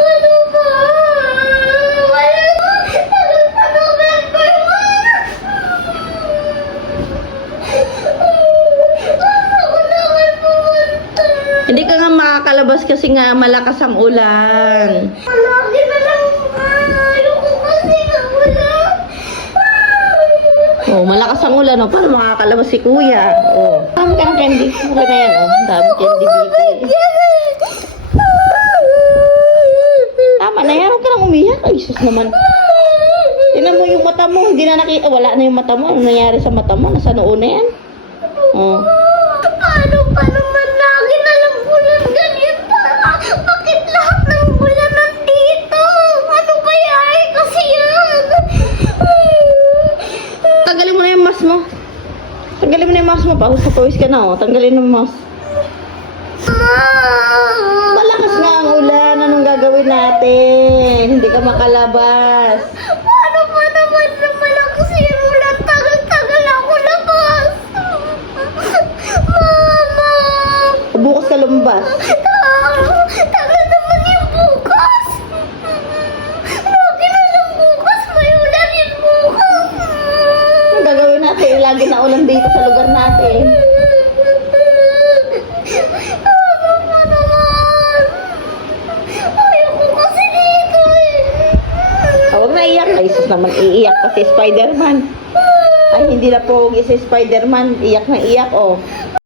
Ano ba? Wala na. Tagal pa November 1. Saan ako naman pumunta? Hindi ka nga makakalabas kasi nga malakas ang ulan. Lagi na lang. Ayoko kasi ng ulan. Oh, malakas ang ulan, oh. Paano makakalabas si kuya? Oh. Dami ka ng candy. Wala na yan, oh. Dami candy baby. Tama na yan. Huwag ka lang umiyak. Ay, sus naman. Tingnan mo yung mata mo. Hindi na nakita. Wala na yung mata mo. Ano nangyari sa mata mo? Nasa noo na yan? Oh. Paano pa naman lagi na lang ulan ganito? Bakit lahat ng ulan nandito? Ano kaya ay kasi yan? Tanggalin mo na yung mask mo. Tanggalin mo na yung mask mo. Pawis ka na, oh. Tanggalin mo yung mask. Malakas nga ang ulan. Anong gagawin natin? Hindi ka makalabas. Paano pa naman na malakas yung ulan? Tagal-tagal ako labas. Mama! Bukas ka lumabas. Tagal naman yung bukas. Lagi na lang bukas. May ulan yung bukas. Anong gagawin natin? Lagi na ulan dito sa lugar natin. Ano pa naman? Ayoko kasi dito eh. Huwag na iyak. Ay, sus naman, iiyak pa si Spider-Man. Ay, hindi na pogi si Spider-Man. Iyak na iyak, oh.